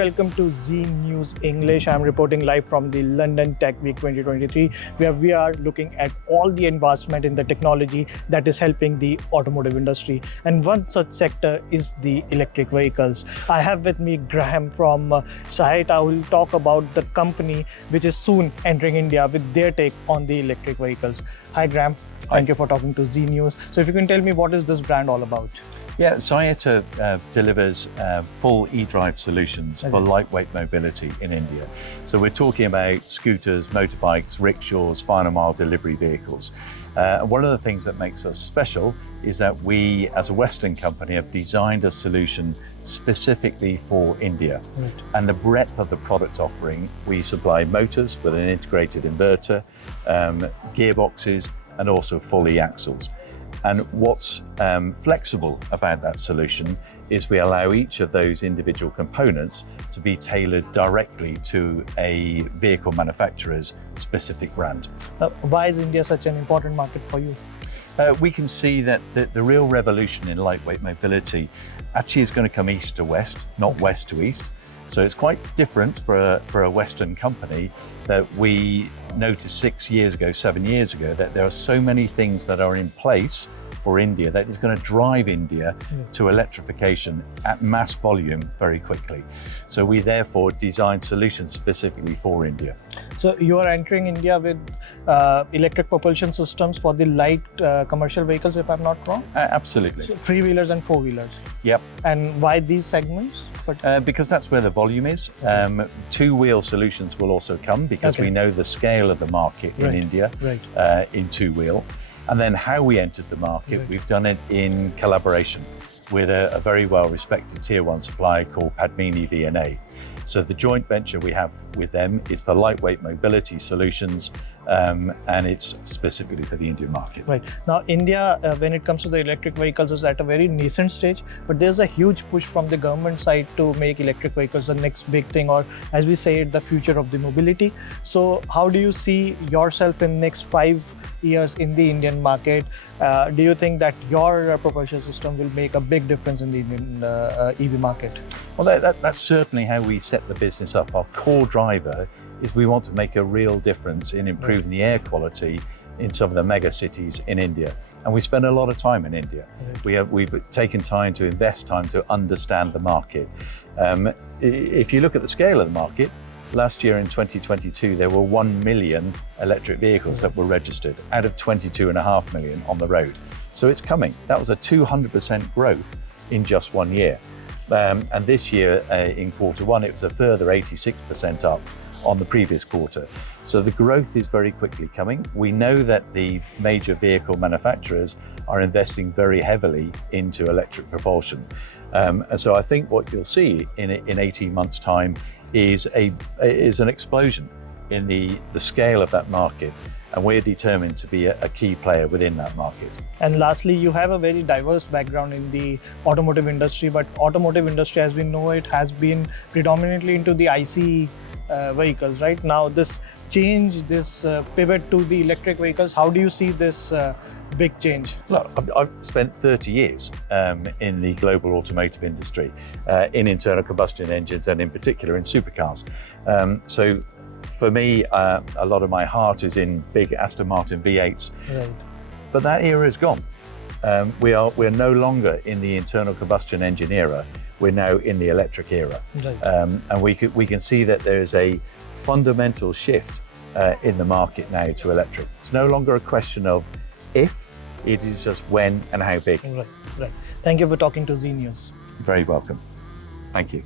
welcome to Z News English. I'm reporting live from the London Tech Week 2023, where we are looking at all the advancement in the technology that is helping the automotive industry. And one such sector is the electric vehicles. I have with me Graham from Saietta, who will talk about the company which is soon entering India with their take on the electric vehicles. Hi, Graham. Thank you for talking to Z News. So if you can tell me, what is this brand all about? Yeah, Saietta delivers full e-drive solutions for lightweight mobility in India. So we're talking about scooters, motorbikes, rickshaws, final mile delivery vehicles. One of the things that makes us special is that we, as a Western company, have designed a solution specifically for India. Right. And the breadth of the product offering, we supply motors with an integrated inverter, gearboxes, and also full e-axles. And what's flexible about that solution is we allow each of those individual components to be tailored directly to a vehicle manufacturer's specific brand. Why is India such an important market for you? We can see that the real revolution in lightweight mobility actually is going to come east to west, not west to east. So it's quite different for a Western company that we noticed 7 years ago, that there are so many things that are in place for India that is going to drive India to electrification at mass volume very quickly. So we therefore designed solutions specifically for India. So you are entering India with electric propulsion systems for the light commercial vehicles, if I'm not wrong? Absolutely. So three-wheelers and four-wheelers? Yep. And why these segments? Because that's where the volume is. Two-wheel solutions will also come because we know the scale of the market in India in two-wheel. And then how we entered the market, we've done it in collaboration with a very well-respected tier one supplier called Padmini VMA. So the joint venture we have with them is for lightweight mobility solutions, and it's specifically for the Indian market. Right. Now, India, when it comes to the electric vehicles, is at a very nascent stage, but there's a huge push from the government side to make electric vehicles the next big thing, or as we say it, the future of the mobility. So how do you see yourself in next 5 years in the Indian market? Do you think that your propulsion system will make a big difference in the Indian EV market? Well, that's certainly how we set the business up. Our core driver is we want to make a real difference in improving the air quality in some of the mega cities in India. And we spend a lot of time in India. We've taken time to invest time to understand the market. If you look at the scale of the market, last year in 2022, there were 1 million electric vehicles that were registered out of 22.5 million on the road. So it's coming. That was a 200% growth in just 1 year. And this year in Q1, it was a further 86% up on the previous quarter. So the growth is very quickly coming. We know that the major vehicle manufacturers are investing very heavily into electric propulsion. And so I think what you'll see in 18 months' time is an explosion in the scale of that market, and we're determined to be a key player within that market. And lastly, you have a very diverse background in the automotive industry, but automotive industry as we know it has been predominantly into the ICE vehicles. Right now, this change, this pivot to the electric vehicles, how do you see this big change? Look, I've spent 30 years in the global automotive industry, in internal combustion engines and in particular in supercars. So for me, a lot of my heart is in big Aston Martin V8s, but that era is gone. We're no longer in the internal combustion engine era. We're now in the electric era. And we can see that there is a fundamental shift in the market now to electric. It's no longer a question of if, it is just when and how big. Right. Thank you for talking to Z News. Very welcome. Thank you.